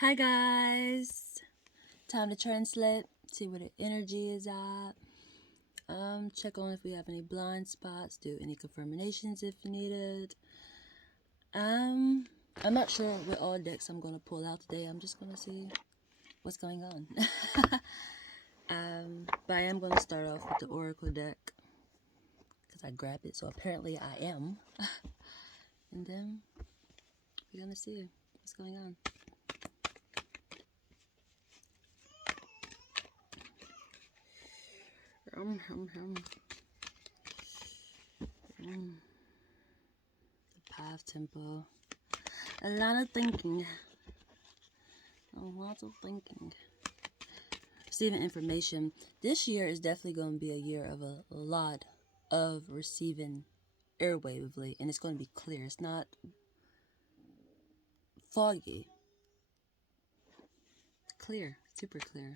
Hi guys, time to translate, see where the energy is at. Check on if we have any blind spots, do any confirmations if needed. I'm not sure what all decks I'm gonna pull out today. I'm just gonna see what's going on. But I am gonna start off with the Oracle deck because I grabbed it, so apparently I am. And then we're gonna see what's going on. The Path Temple. A lot of thinking. Lots of thinking. Receiving information. This year is definitely going to be a year of a lot of receiving airwavely, and it's going to be clear. It's not foggy. Clear. Super clear.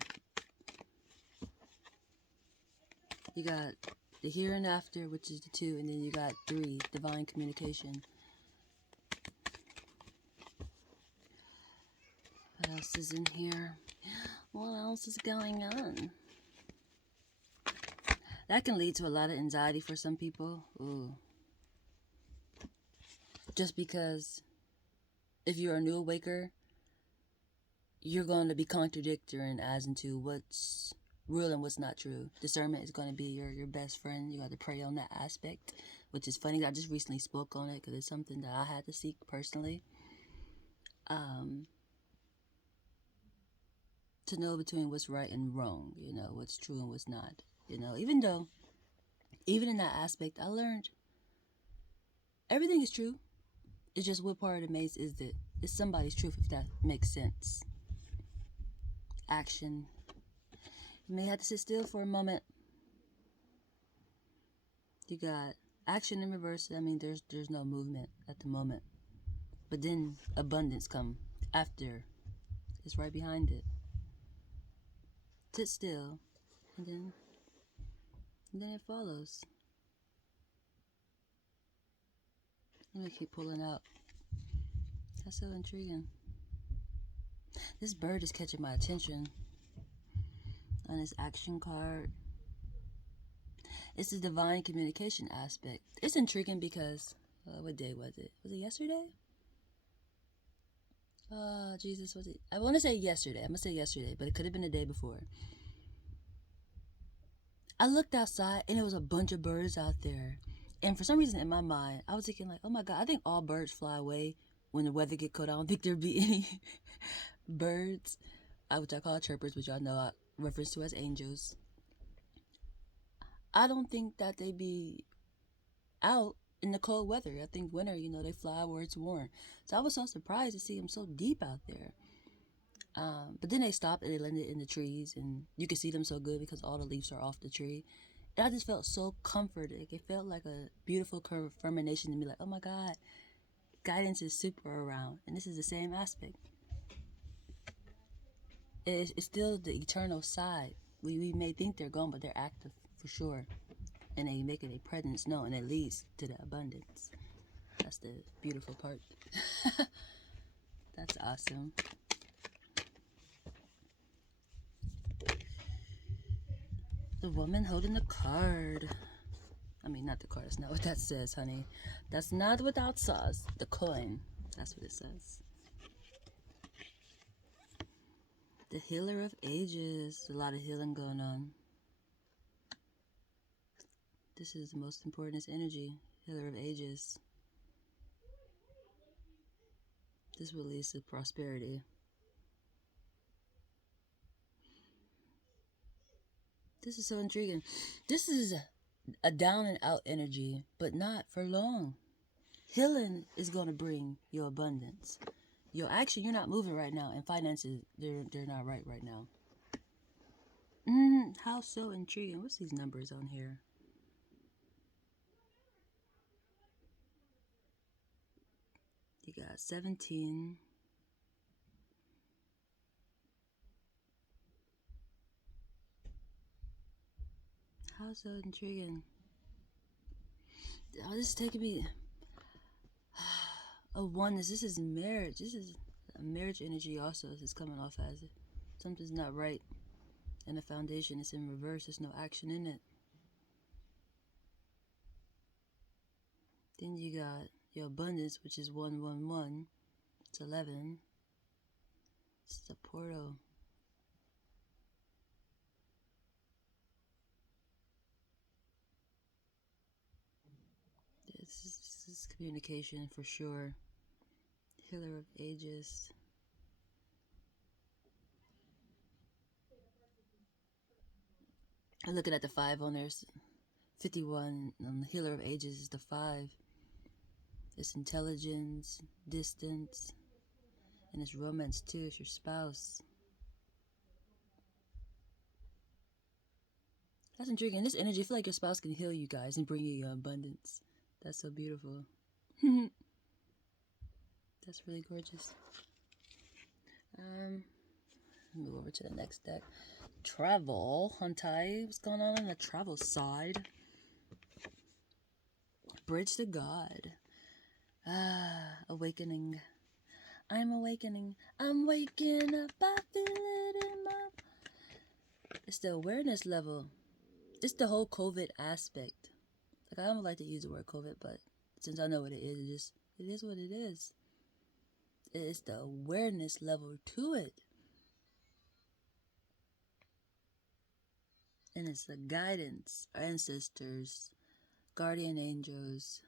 You got the here and after, which is the 2, and then you got 3, divine communication. What else is in here? What else is going on? That can lead to a lot of anxiety for some people. Ooh. Just because if you're a new awaker, you're going to be contradicting as into what's real and what's not true. Discernment is going to be your best friend. You got to pray on that aspect, which is funny. I just recently spoke on it because it's something that I had to seek personally. To know between what's right and wrong, what's true and what's not. Even though, even in that aspect, I learned everything is true. It's just what part of the maze is it? It's somebody's truth, if that makes sense. Action. You may have to sit still for a moment. You got action in reverse. I mean, there's no movement at the moment. But then abundance come after. It's right behind it. Sit still, and then it follows. Let me keep pulling out. That's so intriguing. This bird is catching my attention on this action card. It's the divine communication aspect. It's intriguing because, what day was it? Was it yesterday? Jesus, was it? I want to say yesterday. I'm going to say yesterday, but it could have been the day before. I looked outside and there was a bunch of birds out there. And for some reason in my mind, I was thinking like, oh my God, I think all birds fly away when the weather get cold. I don't think there'd be any birds, which I call chirpers, which y'all know I reference to as angels. I don't think that they be out in the cold weather. I think winter, they fly where it's warm. So I was so surprised to see them so deep out there. But then they stopped and they landed in the trees, and you can see them so good because all the leaves are off the tree. And I just felt so comforted. It felt like a beautiful confirmation to me, like, oh my God, guidance is super around. And this is the same aspect. It's still the eternal side. We may think they're gone, but they're active for sure. And they make it a presence known, and it leads to the abundance. That's the beautiful part. That's awesome. The woman holding the card. I mean, not the card. That's not what that says, honey. That's not without sauce. The coin. That's what it says. The healer of ages. A lot of healing going on. This is the most important energy. Healer of ages. This will lead to prosperity. This is so intriguing. This is a down and out energy, but not for long. Healing is going to bring your abundance. Your action, you're not moving right now, and finances, they're not right now. How so intriguing. What's these numbers on here? You got 17. How so intriguing. Oh, this is taking me a oneness. This is marriage. This is Marriage energy also is coming off as something's not right, and the foundation is in reverse. There's no action in it. Then you got your abundance, which is 111. It's 11. It's the portal. This is communication for sure. Healer of ages. I'm looking at the 5 on there's 51. The healer of ages is the 5. It's intelligence, distance, and it's romance too. It's your spouse. That's intriguing. This energy, I feel like your spouse can heal you guys and bring you your abundance. That's so beautiful. That's really gorgeous. Move over to the next deck. Travel, Huntai. What's going on the travel side? Bridge to God. Awakening. I'm awakening. I'm waking up. I feel it in my... It's the awareness level. It's the whole COVID aspect. Like, I don't like to use the word COVID, but since I know what it is what it is. It's the awareness level to it. And it's the guidance, our ancestors, guardian angels,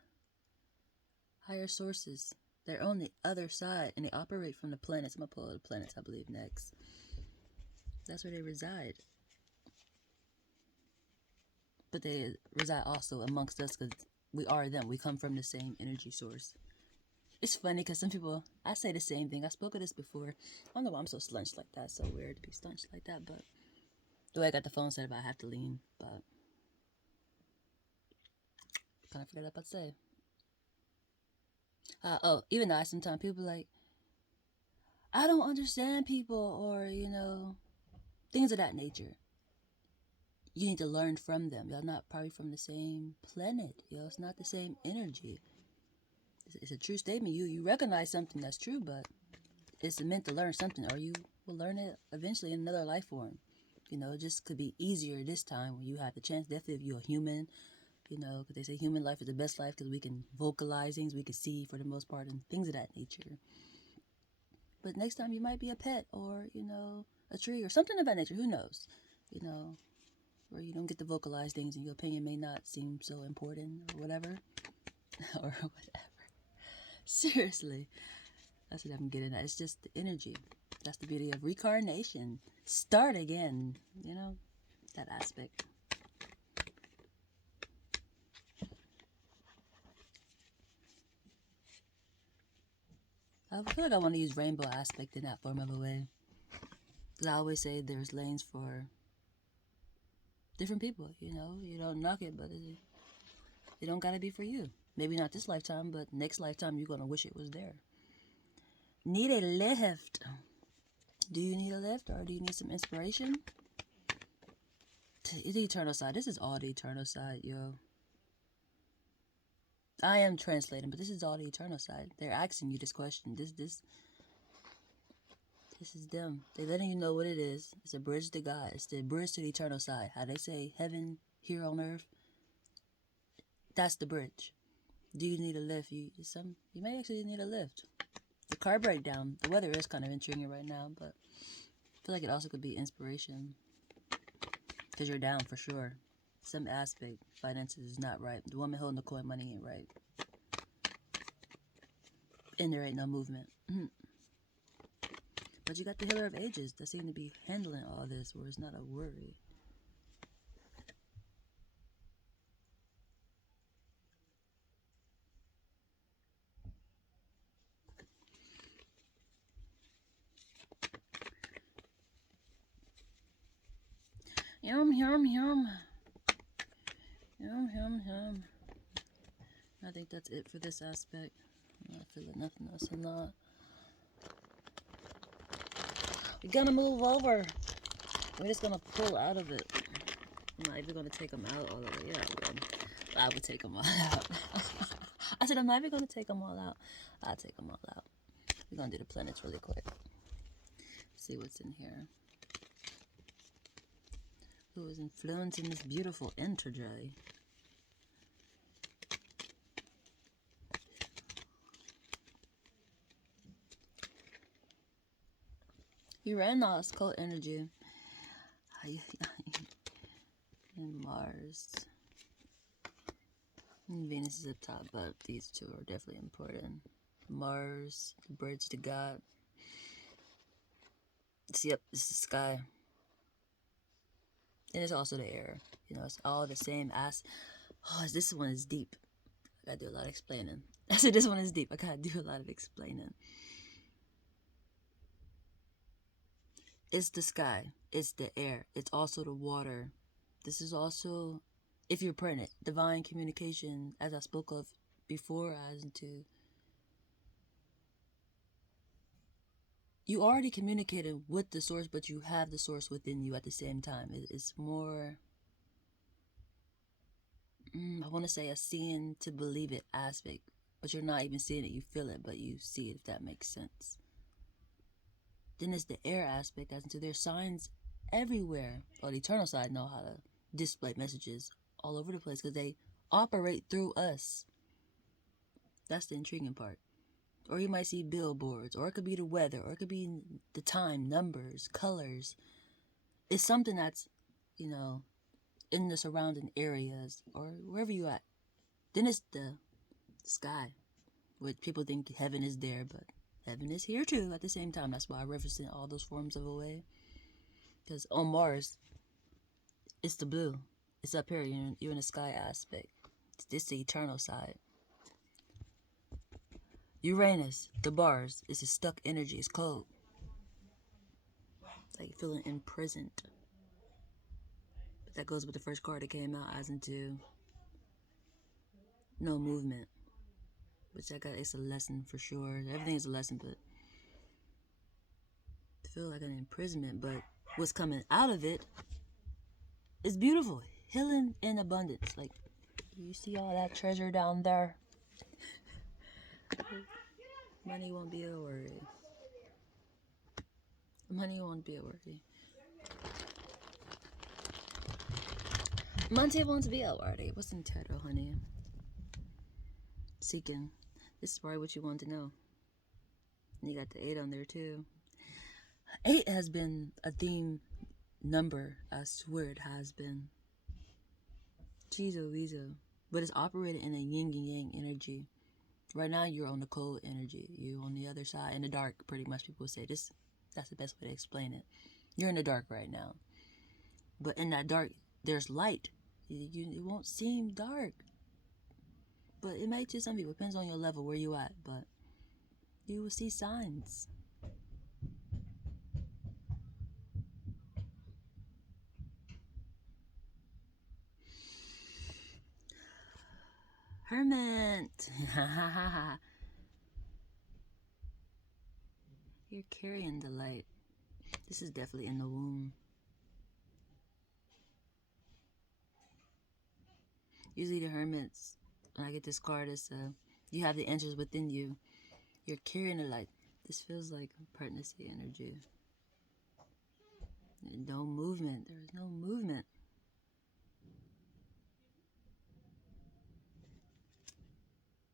higher sources. They're on the other side, and they operate from the planets. I'm going to pull the planets, I believe, next. That's where they reside. But they reside also amongst us because we are them. We come from the same energy source. It's funny because some people, I say the same thing. I spoke of this before. I don't know why I'm so slunched like that. It's so weird to be slunched like that, but the way I got the phone set up, I have to lean, but kind of forgot what I was about to say. Even though sometimes people like, I don't understand people, or, things of that nature. You need to learn from them. Y'all not probably from the same planet. It's not the same energy. It's a true statement. You recognize something that's true, but it's meant to learn something, or you will learn it eventually in another life form. It just could be easier this time when you have the chance. Definitely if you're a human, because they say human life is the best life because we can vocalize things, we can see for the most part, and things of that nature. But next time you might be a pet, or, a tree or something of that nature. Who knows? Where you don't get to vocalize things and your opinion may not seem so important or whatever. Or whatever. Seriously. That's what I'm getting at. It's just the energy. That's the beauty of reincarnation. Start again. That aspect. I feel like I want to use rainbow aspect in that form of a way. Because I always say there's lanes for different people, You don't knock it, but it don't got to be for you. Maybe not this lifetime, but next lifetime you're going to wish it was there. Need a lift. Do you need a lift, or do you need some inspiration? The eternal side. This is all the eternal side, yo. I am translating, but this is all the eternal side. They're asking you this question. This is them. They're letting you know what it is. It's a bridge to God. It's the bridge to the eternal side. How they say heaven here on earth. That's the bridge. Do you need a lift? You may actually need a lift. The car breakdown. The weather is kind of intriguing right now, but I feel like it also could be inspiration. Because you're down for sure. Some aspect, finances is not right. The woman holding the coin money ain't right. And there ain't no movement. But you got the healer of ages that seem to be handling all this, where it's not a worry. Yum, yum, yum. Yum, yum, yum. I think that's it for this aspect. I'm not feeling nothing else in that. We're gonna move over. We're just gonna pull out of it. I'm not even gonna take them out all the way. Yeah, I would take them all out. I said I'm not even gonna take them all out. I'll take them all out. We're gonna do the planets really quick. See what's in here. Who is influencing this beautiful energy? Uranus, cold energy. And Mars. And Venus is up top, but these two are definitely important. Mars, the bridge to God. Yep, this is the sky. And it's also the air. You know, it's all the same as. Oh, this one is deep. I gotta do a lot of explaining. I said this one is deep. I gotta do a lot of explaining. It's the sky. It's the air. It's also the water. This is also, if you're pregnant, divine communication, as I spoke of before, as into you already communicated with the source, but you have the source within you at the same time. It's more, I want to say a seeing to believe it aspect, but you're not even seeing it. You feel it, but you see it, if that makes sense. Then it's the air aspect, as into there's signs everywhere. Or the eternal side know how to display messages all over the place because they operate through us. That's the intriguing part. Or you might see billboards, or it could be the weather, or it could be the time, numbers, colors. It's something that's, you know, in the surrounding areas or wherever you at. Then it's the sky, which people think heaven is there, but heaven is here too at the same time. That's why I referenced in all those forms of a way. Because on Mars, it's the blue. It's up here. You're in the sky aspect. It's the eternal side. Uranus, the bars, it's a stuck energy. It's cold. It's like feeling imprisoned. But that goes with the first card that came out, as into no movement. Which it's a lesson for sure. Everything is a lesson, but I feel like an imprisonment. But what's coming out of it is beautiful. Healing and abundance. Like, you see all that treasure down there? Money won't be a worry. Money won't be a worry. Money won't be a worry. What's in tarot, honey? Seeking. This is probably what you want to know. And you got the 8 on there too. 8 has been a theme number. I swear it has been. Jeezo weezo. But it's operated in a yin and yang energy. Right now you're on the cold energy. You're on the other side, in the dark, pretty much people say this. That's the best way to explain it. You're in the dark right now. But in that dark, there's light. It won't seem dark. But it may to some people. Depends on your level, where you at. But you will see signs. Hermit. You're carrying the light. This is definitely in the womb. Usually the hermits, when I get this card, it's you have the answers within you. You're carrying the light. This feels like pregnancy energy. No movement. There is no movement.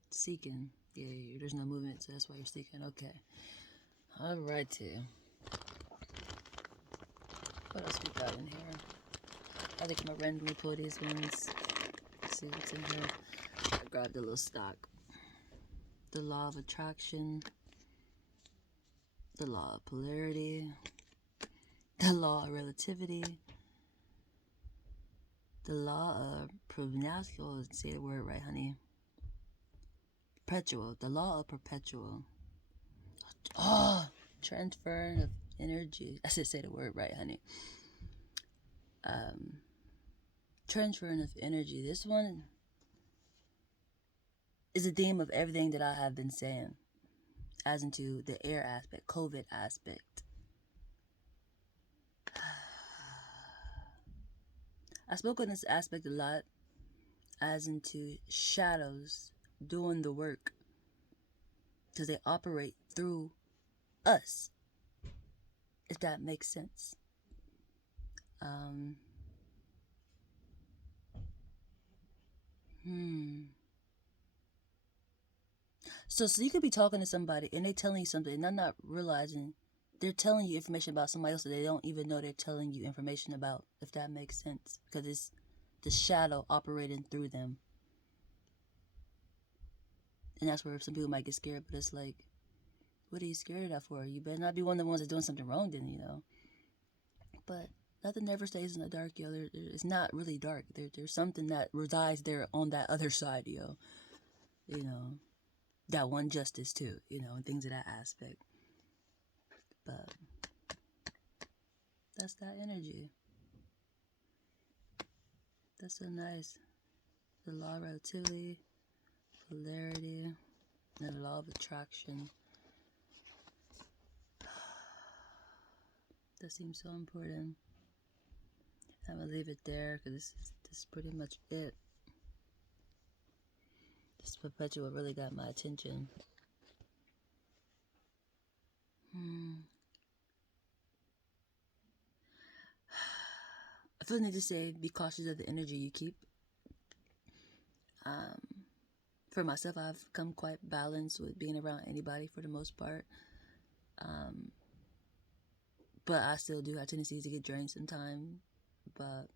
Seeking. Yeah, there's no movement, so that's why you're seeking. Okay. Alrighty. What else we got in here? I think I'm gonna randomly pull these ones. Let's see what's in here. I grabbed a little stock. The law of attraction. The law of polarity. The law of relativity. The law of perpetual. Say the word right, honey. Perpetual. The law of perpetual. Oh, transfer of energy. I should say the word right, honey. Transferring of energy. This one is a theme of everything that I have been saying, as into the air aspect, COVID aspect. I spoke on this aspect a lot, as into shadows doing the work, because they operate through us, if that makes sense. Um, hmm. So you could be talking to somebody and they telling you something and they're not realizing they're telling you information about somebody else that they don't even know they're telling you information about, if that makes sense. Because it's the shadow operating through them. And that's where some people might get scared, but it's like, what are you scared of that for? You better not be one of the ones that's doing something wrong then, you know. But nothing ever stays in the dark, yo. It's not really dark. There's something that resides there on that other side, yo. You know, that one justice too, you know, and things of that aspect. But that's that energy. That's so nice. The law of relativity, polarity, and the law of attraction. That seems so important. I'm gonna leave it there because this is pretty much it. This perpetual really got my attention. I feel the need to say be cautious of the energy you keep. For myself, I've come quite balanced with being around anybody for the most part. But I still do have tendencies to get drained sometimes. But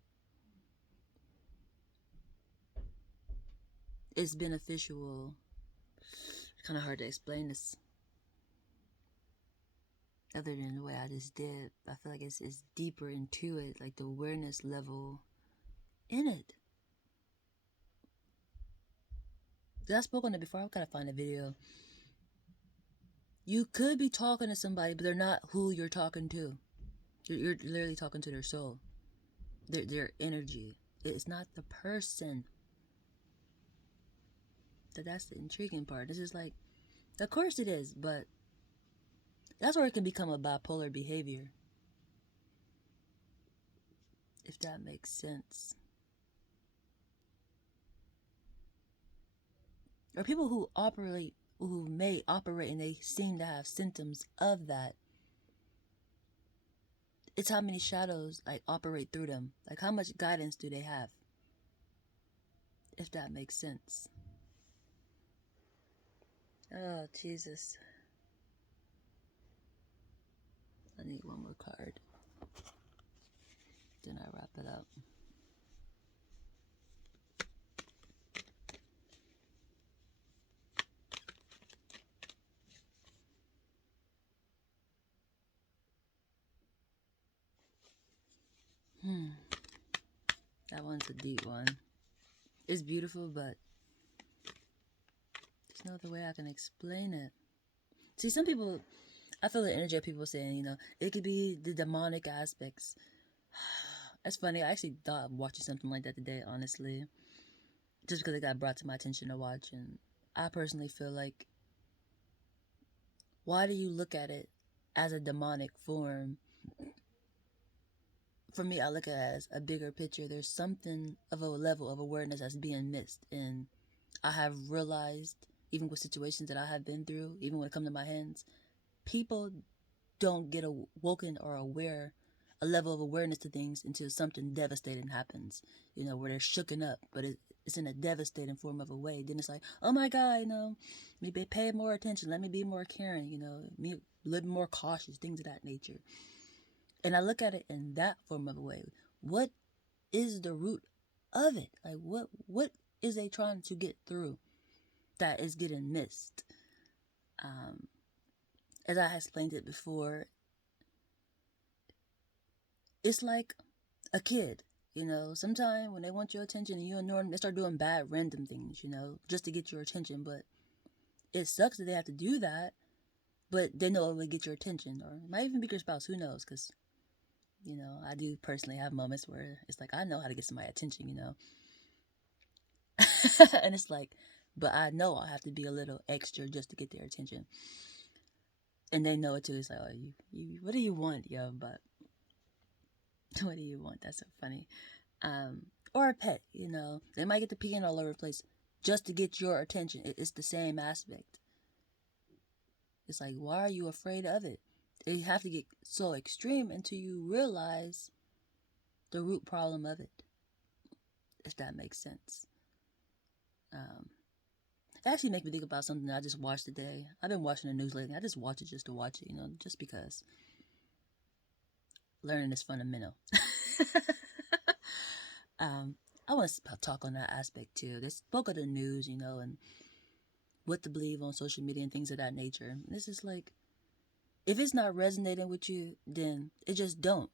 it's beneficial. It's kind of hard to explain this other than the way I just did. I feel like it's deeper into it, like the awareness level in it. I spoke on it before. I've got to find a video. You could be talking to somebody, but they're not who you're talking to. You're literally talking to their soul, their energy. It's not the person. That's the intriguing part. This is like, of course it is, but that's where it can become a bipolar behavior, if that makes sense. Or people who may operate and they seem to have symptoms of that. It's how many shadows like operate through them. Like how much guidance do they have? If that makes sense. Oh, Jesus. I need one more card. Then I wrap it up. That one's a deep one. It's beautiful, but there's no other way I can explain it. See, some people, I feel the energy of people saying, you know, it could be the demonic aspects. That's funny. I actually thought of watching something like that today, honestly. Just because it got brought to my attention to watch. And I personally feel like, why do you look at it as a demonic form? For me, I look at it as a bigger picture. There's something of a level of awareness that's being missed. And I have realized, even with situations that I have been through, even when it comes to my hands, people don't get awoken or aware, a level of awareness to things until something devastating happens, you know, where they're shooken up, but it's in a devastating form of a way. Then it's like, oh my God, you know, maybe pay more attention, let me be more caring, you know, me a little more cautious, things of that nature. And I look at it in that form of a way. What is the root of it? Like what is they trying to get through that is getting missed? As I explained it before, it's like a kid, you know. Sometimes when they want your attention and you ignore them, they start doing bad random things, you know, just to get your attention. But it sucks that they have to do that, but they know it will get your attention, or it might even be your spouse, who knows? Because, you know, I do personally have moments where it's like, I know how to get somebody's attention, you know. And it's like, but I know I have to be a little extra just to get their attention. And they know it too. It's like, oh, you what do you want, yo? But what do you want? That's so funny. Or a pet, you know. They might get to peeing all over the place just to get your attention. It's the same aspect. It's like, why are you afraid of it? They have to get so extreme until you realize the root problem of it, if that makes sense. Um, it actually makes me think about something that I just watched today. I've been watching the news lately. I just watch it just to watch it, just because learning is fundamental. um, I want to talk on that aspect too. They spoke of the news, and what to believe on social media and things of that nature. This is like, if it's not resonating with you, then it just don't.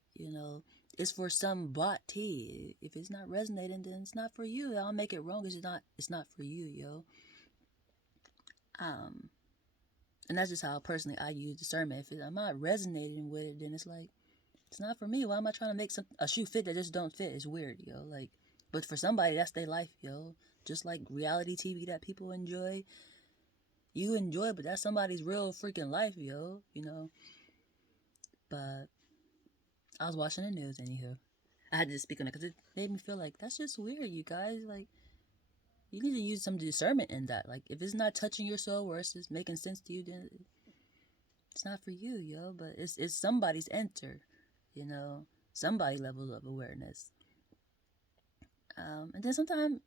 It's for some bot tea. If it's not resonating, then it's not for you. I'll make it wrong. It's not for you, yo. Um, and that's just how personally I use discernment. If I'm not resonating with it, then it's like, it's not for me. Why am I trying to make a shoe fit that just don't fit? It's weird, yo. Like, but for somebody, that's their life, yo. Just like reality TV that people enjoy, you enjoy, but that's somebody's real freaking life, yo. But I was watching the news, anywho. I had to speak on it because it made me feel like that's just weird, you guys. Like, you need to use some discernment in that. Like, if it's not touching your soul or it's just making sense to you, then it's not for you, yo. But it's somebody's enter, somebody level of awareness. And then sometimes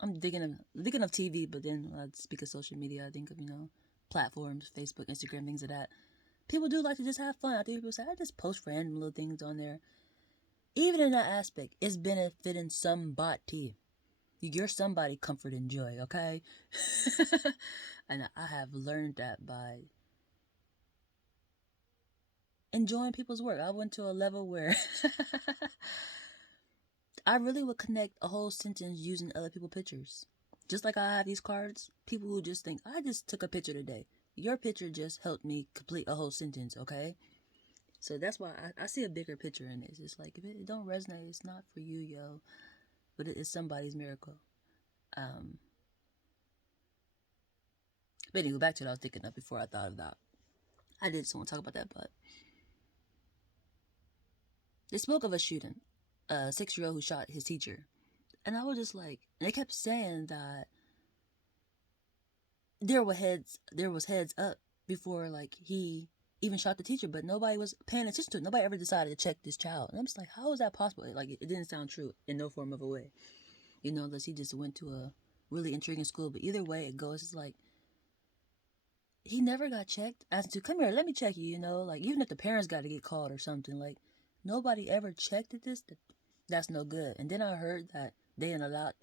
I'm thinking of TV, but then when I speak of social media, I think of platforms, Facebook, Instagram, things of that. People do like to just have fun. I think people say, I just post random little things on there. Even in that aspect, it's benefiting somebody. You're somebody comfort and joy, okay? And I have learned that by enjoying people's work. I went to a level where I really would connect a whole sentence using other people's pictures. Just like I have these cards, people who just think, I just took a picture today. Your picture just helped me complete a whole sentence, okay? So that's why I see a bigger picture in this. It's like, if it don't resonate, it's not for you, yo. But it is somebody's miracle. But anyway, back to what I was thinking of before I thought of that. I did just want to talk about that, but they spoke of a shooting, a 6-year-old who shot his teacher. And I was just like, and they kept saying that there was heads up before like he even shot the teacher, but nobody was paying attention to it. Nobody ever decided to check this child. And I'm just like, how is that possible? Like, it didn't sound true in no form of a way. Unless he just went to a really intriguing school. But either way it goes, it's like, he never got checked as to, come here, let me check you, like, even if the parents got to get called or something, like, nobody ever checked at this. That's no good. And then I heard that they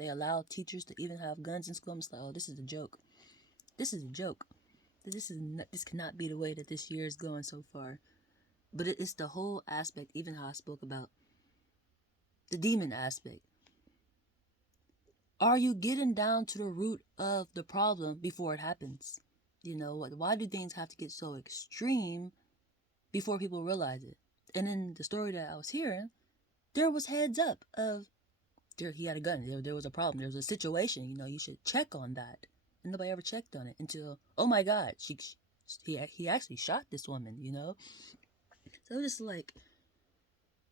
allow teachers to even have guns in school. I'm just like, oh, this is a joke. This is a joke. This cannot be the way that this year is going so far. But it's the whole aspect, even how I spoke about the demon aspect. Are you getting down to the root of the problem before it happens? Why do things have to get so extreme before people realize it? And in the story that I was hearing, there was heads up of he had a gun. There was a problem. There was a situation. You should check on that. And nobody ever checked on it until, oh my God, he actually shot this woman. So it was just like,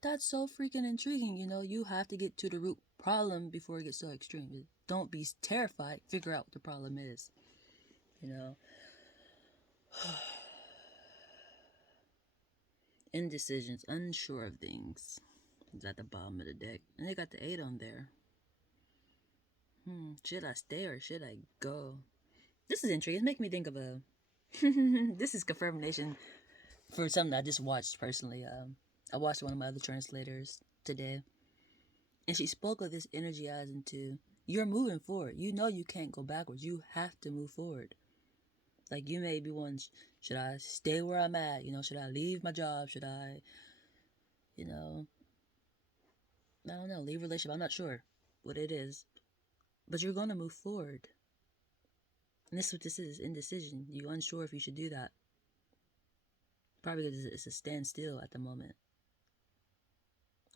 that's so freaking intriguing. You have to get to the root problem before it gets so extreme. Don't be terrified. Figure out what the problem is. Indecisions, unsure of things. It's at the bottom of the deck. And they got the 8 on there. Should I stay or should I go? This is intriguing. It's making me think of a... this is confirmation for something I just watched personally. I watched one of my other translators today. And she spoke of this energy as into, you're moving forward. You can't go backwards. You have to move forward. Like, you may be one, should I stay where I'm at? Should I leave my job? Should I, I don't know, leave a relationship? I'm not sure what it is. But you're going to move forward. And this is what this is, indecision. You're unsure if you should do that. Probably because it's a standstill at the moment.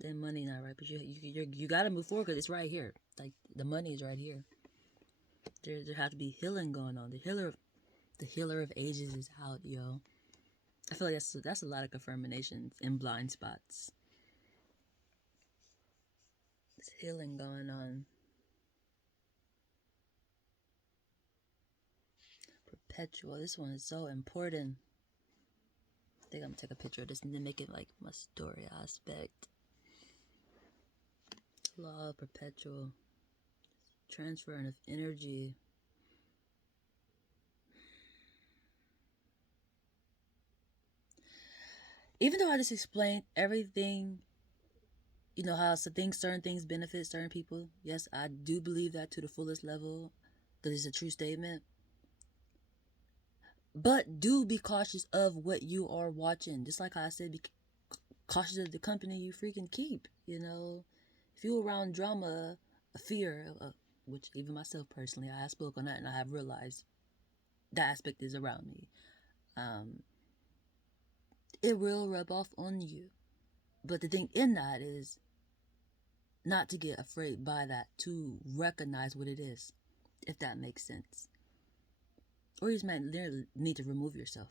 Then money not right, but you got to move forward because it's right here. Like, the money is right here. There has to be healing going on. The healer of ages is out, yo. I feel like that's a lot of confirmations in blind spots. There's healing going on. Perpetual. This one is so important. think I'm gonna take a picture of this and then make it like my story aspect. Law of perpetual transferring of energy. Even though I just explained everything, you know, how certain things benefit certain people. Yes, I do believe that to the fullest level because it's a true statement. But do be cautious of what you are watching. Just like how I said, be cautious of the company you freaking keep. You know, if you're around drama, a fear, which even myself personally, I have spoken on that and I have realized that aspect is around me. It will rub off on you. But the thing in that is not to get afraid by that, to recognize what it is, if that makes sense. Or you just might literally need to remove yourself.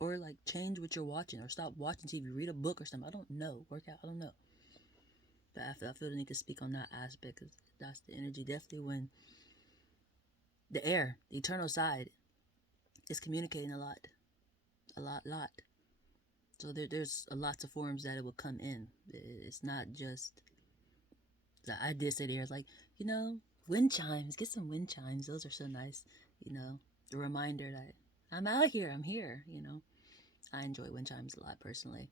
Or like change what you're watching, or stop watching TV, read a book or something. I don't know. Work out, I don't know. But I feel the need to speak on that aspect because that's the energy. Definitely when the air, the eternal side, is communicating a lot. A lot. So there's lots of forms that it will come in. It's not just, I did say there, it's like, you know, wind chimes, get some wind chimes. Those are so nice, you know, the reminder that I'm out here, I'm here, you know. I enjoy wind chimes a lot personally.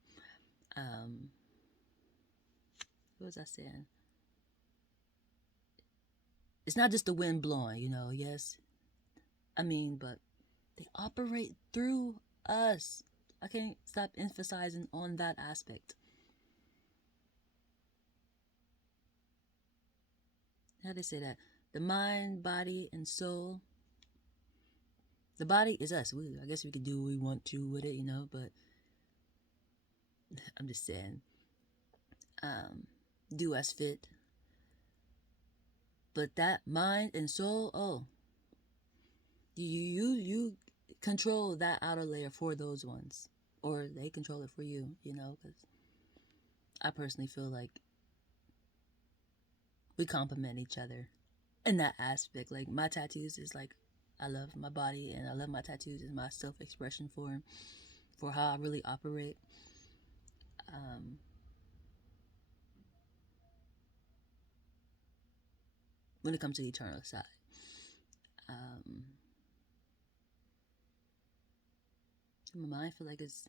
What was I saying? It's not just the wind blowing, you know, yes. I mean, but they operate through us. I can't stop emphasizing on that aspect. How do they say that? The mind, body, and soul. The body is us. I guess we could do what we want to with it, you know, but I'm just saying, do as fit. But that mind and soul, oh, you control that outer layer for those ones, or they control it for you, you know, because I personally feel like we complement each other in that aspect. Like my tattoos is like, I love my body and I love my tattoos as my self-expression form for how I really operate. When it comes to the eternal side, my mind feel like it's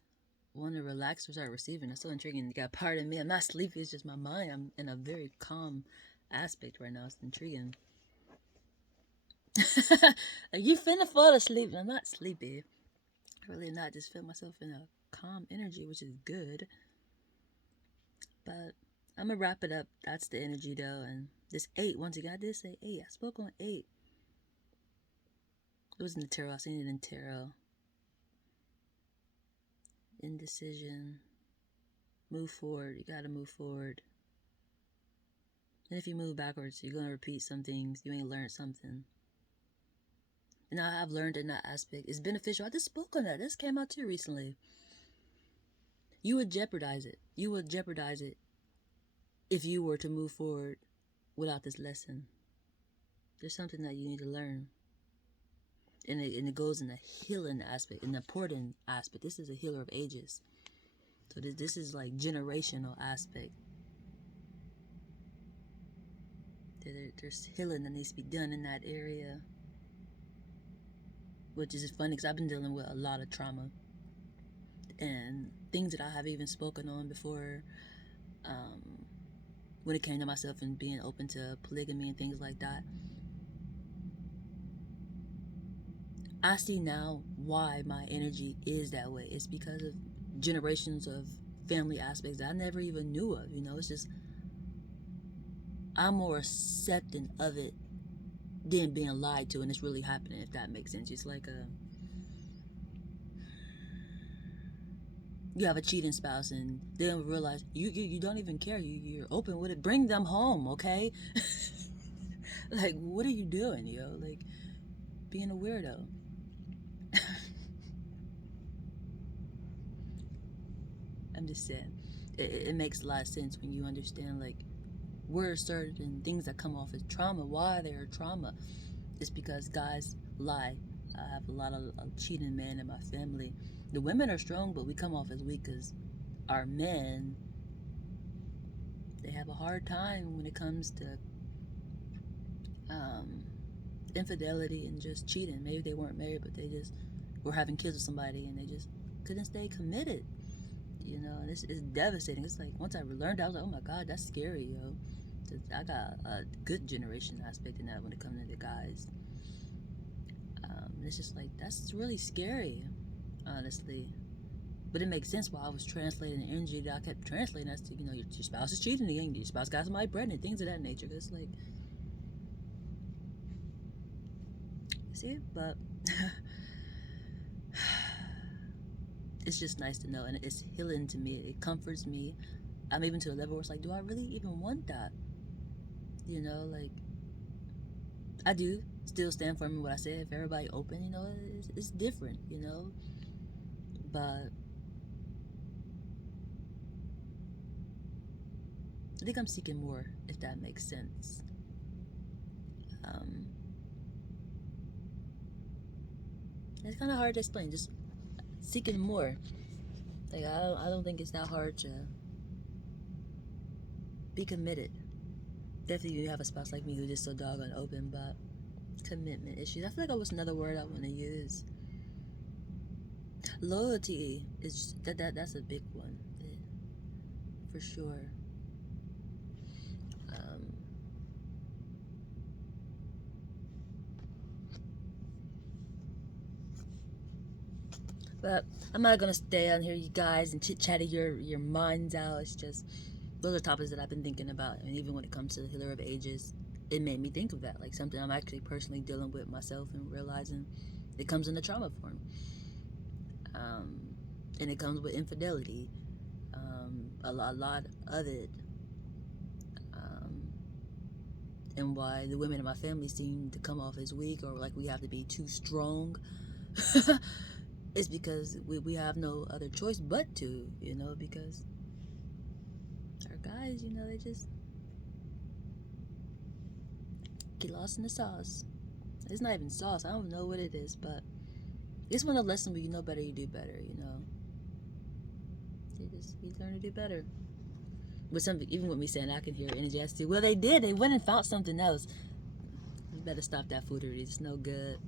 want to relax or start receiving. That's so intriguing. You got part of me. I'm not sleepy. It's just my mind. I'm in a very calm aspect right now. It's intriguing. Like you finna fall asleep. I'm not sleepy. Really not. Just feel myself in a calm energy, which is good. But I'm gonna wrap it up. That's the energy though. And this 8, once again, I did say 8. I spoke on 8. It was in the tarot. I seen it in tarot. Indecision. Move forward. You gotta move forward. And if you move backwards, you're gonna repeat some things. You ain't learned something. And I've learned in that aspect. It's beneficial. I just spoke on that. This came out too recently. You would jeopardize it. You would jeopardize it if you were to move forward without this lesson. There's something that you need to learn. And it goes in the healing aspect, an important aspect. This is a healer of ages. So this is like generational aspect. There's healing that needs to be done in that area. Which is funny because I've been dealing with a lot of trauma. And things that I have even spoken on before. When it came to myself and being open to polygamy and things like that. I see now why my energy is that way. It's because of generations of family aspects that I never even knew of. You know, it's just I'm more accepting of it than being lied to, and it's really happening. If that makes sense, it's like you have a cheating spouse, and they don't realize you don't even care. You're open with it. Bring them home, okay? Like, what are you doing, yo? Like, being a weirdo. I'm just saying, it makes a lot of sense when you understand, like, where certain things that come off as trauma, why they are trauma. It's because guys lie. I have a lot of cheating men in my family, The women are strong, but we come off as weak because our men, they have a hard time when it comes to um, infidelity and just cheating. Maybe they weren't married, but they just were having kids with somebody and they just couldn't stay committed. You know, and it's devastating. It's like once I learned, I was like, oh my God, that's scary, yo. I got a good generation aspect in that when it comes to the guys. It's just like that's really scary, honestly. But it makes sense why I was translating the energy that I kept translating as to, you know, your spouse is cheating again, your spouse got somebody pregnant, things of that nature. It's like, see, but it's just nice to know, and it's healing to me. It comforts me. I'm even to a level where it's like, do I really even want that? You know, like, I do still stand firm in what I said. If everybody open, you know, it's different, you know. But I think I'm seeking more, if that makes sense. Um, it's kind of hard to explain. Just seeking more. Like I don't think it's that hard to be committed. Definitely, you have a spouse like me who's just so doggone open, but commitment issues. I feel like that was another word I want to use. Loyalty is that's a big one, for sure. Um, but I'm not gonna stay on here, you guys, and chit chatting your minds out. It's just those are topics that I've been thinking about, and even when it comes to the healer of ages, it made me think of that, like something I'm actually personally dealing with myself and realizing it comes in the trauma form, um, and it comes with infidelity, a lot of it, um, and why the women in my family seem to come off as weak or like we have to be too strong. It's because we have no other choice but to, you know, because our guys, you know, they just get lost in the sauce. It's not even sauce. I don't know what it is, but it's one of the lessons where you know better, you do better, you know. You learn to do better. With something, even with me saying I can hear energy, I see. Well, they did. They went and found something else. You better stop that foolery. It's no good.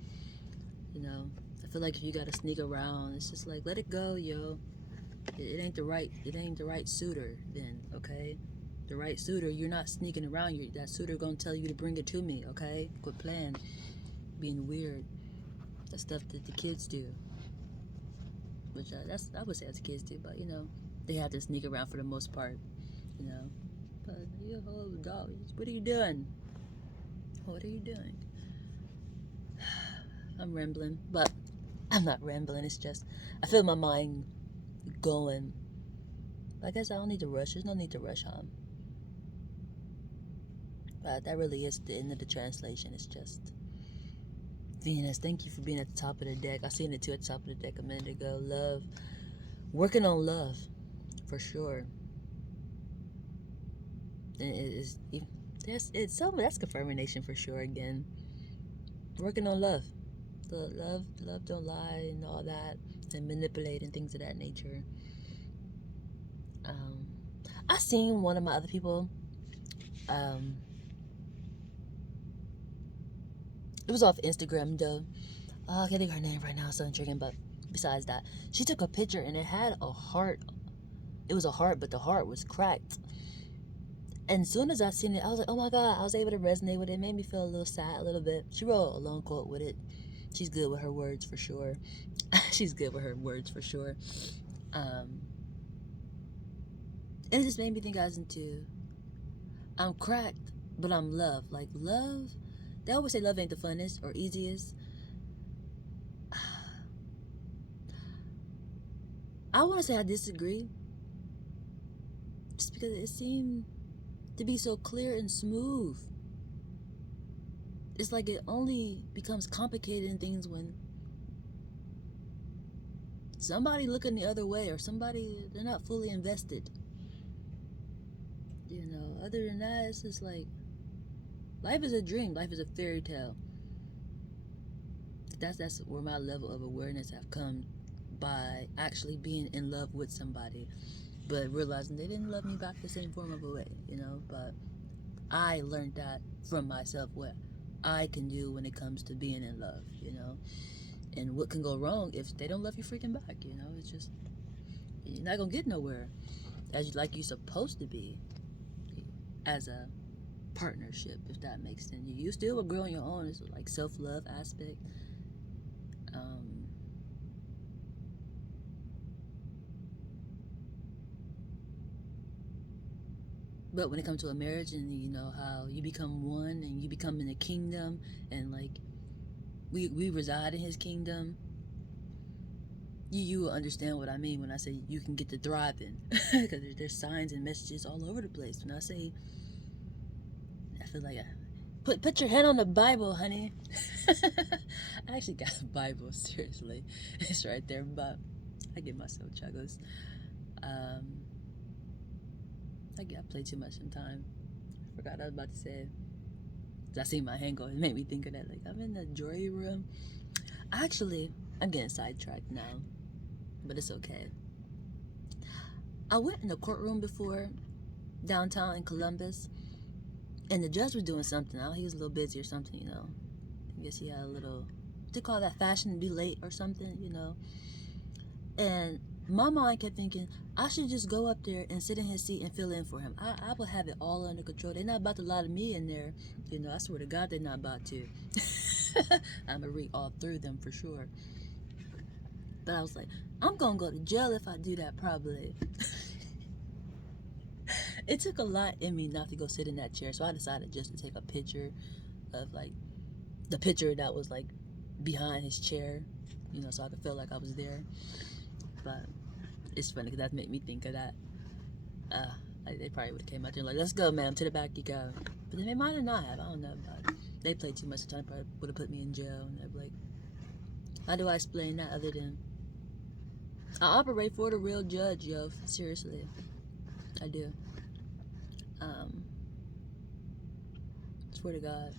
You know. I feel like if you gotta sneak around, it's just like let it go, yo. It ain't the right suitor. Then okay, the right suitor. You're not sneaking around. That suitor gonna tell you to bring it to me. Okay, quit playing, being weird. That stuff that the kids do. Which I would say as kids do, but you know, they have to sneak around for the most part. You know. But you whole dog, what are you doing? What are you doing? I'm rambling, but I'm not rambling. It's just I feel my mind going. I guess I don't need to rush. There's no need to rush home. But that really is the end of the translation. It's just Venus. Thank you for being at the top of the deck. I seen it too at the top of the deck a minute ago. Love, working on love, for sure. And it's so that's confirmation for sure. Again, working on love. The love don't lie and all that, and manipulate and things of that nature. Um, I seen one of my other people. It was off Instagram though. I can't think of her name right now, so intriguing. But besides that, she took a picture and it had a heart. It was a heart, but the heart was cracked. And as soon as I seen it, I was like, oh my God, I was able to resonate with it. It made me feel a little sad, a little bit. She wrote a long quote with it. She's good with her words for sure. She's good with her words for sure. And it just made me think, guys, into I'm cracked, but I'm loved. Like love, they always say love ain't the funnest or easiest. I want to say I disagree, just because it seemed to be so clear and smooth. It's like it only becomes complicated in things when somebody looking the other way or somebody they're not fully invested. You know, other than that, it's just like life is a dream, life is a fairy tale. That's where my level of awareness have come by actually being in love with somebody, but realizing they didn't love me back the same form of a way, you know. But I learned that from myself, what I can do when it comes to being in love, you know, and what can go wrong if they don't love you freaking back, you know. It's just, you're not gonna get nowhere as you, like you're supposed to be as a partnership, if that makes sense. You still will grow on your own. It's like self-love aspect. Um, but when it comes to a marriage, and you know how you become one and you become in a kingdom, and like we reside in his kingdom, you will understand what I mean when I say you can get to thriving, because there's signs and messages all over the place. When I say, I feel like put your head on the Bible, honey. I actually got a Bible, seriously. It's right there, but I give myself chuggles. Um, I play too much sometimes. I forgot what I was about to say. I seen my hand go. It made me think of that. Like, I'm in the jewelry room. Actually, I'm getting sidetracked now, but it's okay. I went in the courtroom before, downtown in Columbus, and the judge was doing something. He was a little busy or something, you know. I guess he had a little, what they call that, fashion be late or something, you know. And my mind kept thinking, I should just go up there and sit in his seat and fill in for him. I will have it all under control. They're not about to lie to me in there. You know, I swear to God, they're not about to. I'm going to read all through them for sure. But I was like, I'm going to go to jail if I do that, probably. It took a lot in me not to go sit in that chair. So I decided just to take a picture of, like, the picture that was, like, behind his chair. You know, so I could feel like I was there. But it's funny because that made me think of that. They probably would have came out there like, let's go, ma'am, to the back you go. But they might have not have. I don't know. But they played too much time. Probably would have put me in jail. And they'd be like, how do I explain that other than I operate for the real judge, yo. Seriously, I do. Um, swear to God.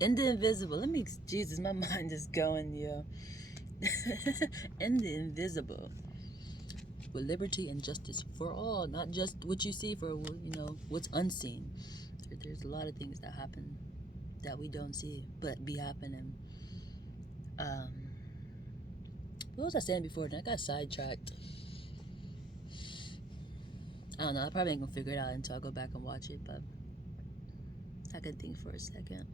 In the invisible. Jesus, my mind is going, yo. In the invisible. With liberty and justice for all, not just what you see, for, you know, what's unseen. There's a lot of things that happen that we don't see, but be happening. What was I saying before? I got sidetracked. I don't know. I probably ain't gonna figure it out until I go back and watch it, but I can think for a second.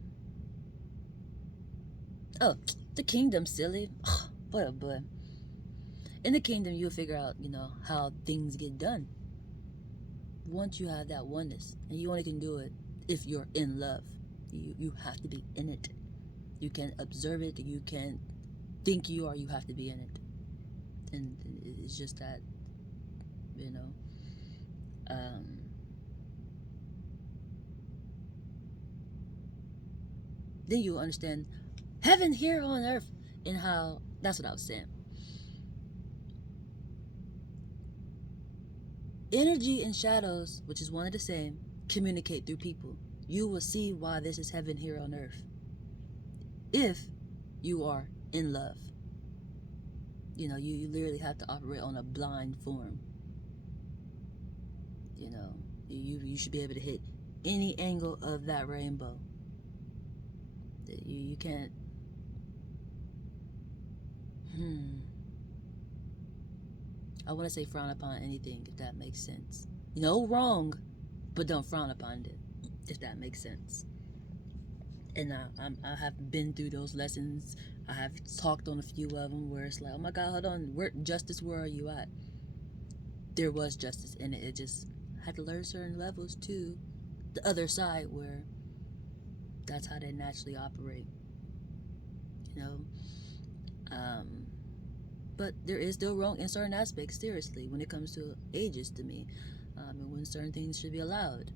Oh, the kingdom, silly. Boy, oh boy. In the kingdom, you'll figure out, you know, how things get done. Once you have that oneness, and you only can do it if you're in love. You have to be in it. You can't observe it. You can't think you are. You have to be in it. And it's just that, you know. Then you understand heaven here on earth, and how, that's what I was saying. Energy and shadows, which is one and the same, communicate through people. You will see why this is heaven here on earth if you are in love. You know, you literally have to operate on a blind form. You know, you should be able to hit any angle of that rainbow. You can't. I want to say frown upon anything, if that makes sense. No wrong, but don't frown upon it, if that makes sense. And I have been through those lessons. I have talked on a few of them where it's like, oh my God, hold on, justice, where are you at? There was justice in it. It just had to learn certain levels to the other side where that's how they naturally operate. You know, but there is still wrong in certain aspects. Seriously, when it comes to ages, to me, and when certain things should be allowed.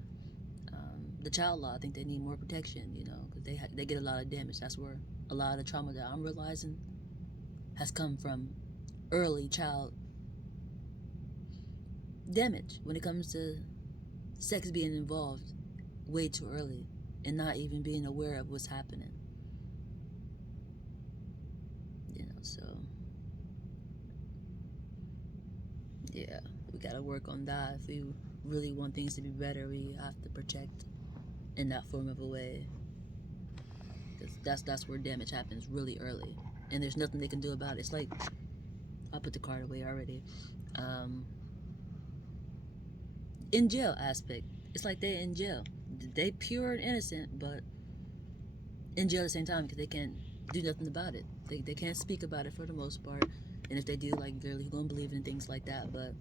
The child law, I think they need more protection, you know, because they get a lot of damage. That's where a lot of the trauma that I'm realizing has come from early child damage when it comes to sex being involved way too early and not even being aware of what's happening. You know, so gotta work on that. If we really want things to be better, we have to project in that form of a way. That's where damage happens really early, and there's nothing they can do about it. It's like, I'll put the card away already. In jail aspect, it's like they're in jail. They pure and innocent, but in jail at the same time because they can't do nothing about it. They can't speak about it for the most part, and if they do, like, they're gonna believe in things like that. But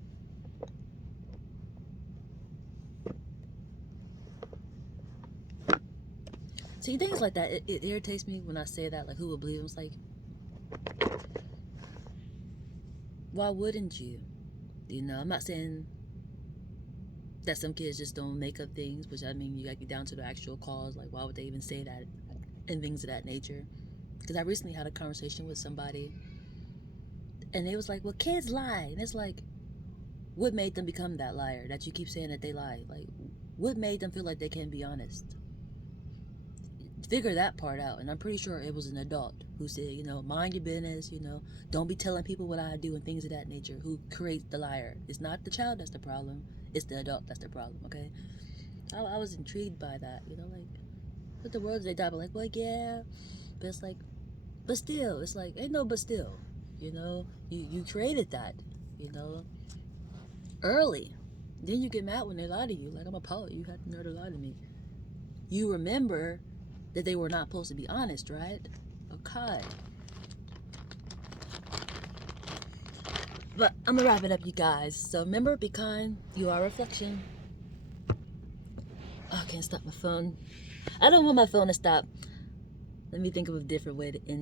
see, things like that, it irritates me when I say that. Like, who would believe them? It's like, why wouldn't you? You know, I'm not saying that some kids just don't make up things, which, I mean, you gotta get down to the actual cause. Like, why would they even say that and things of that nature? Because I recently had a conversation with somebody, and they was like, well, kids lie. And it's like, what made them become that liar that you keep saying that they lie? Like, what made them feel like they can't be honest? Figure that part out. And I'm pretty sure it was an adult who said, you know, mind your business, you know, don't be telling people what I do and things of that nature, who creates the liar. It's not the child that's the problem, it's the adult that's the problem, okay? I was intrigued by that, you know, like, what the world is they die, but like, well, yeah, but it's like, but still, it's like, ain't no but still, you know, you created that, you know, early. Then you get mad when they lie to you, like, I'm a poet, you had the nerve to lie to me. You remember that they were not supposed to be honest, right? Okay. But I'm gonna wrap it up, you guys. So remember, be kind. You are a reflection. Oh, I can't stop my phone. I don't want my phone to stop. Let me think of a different way to end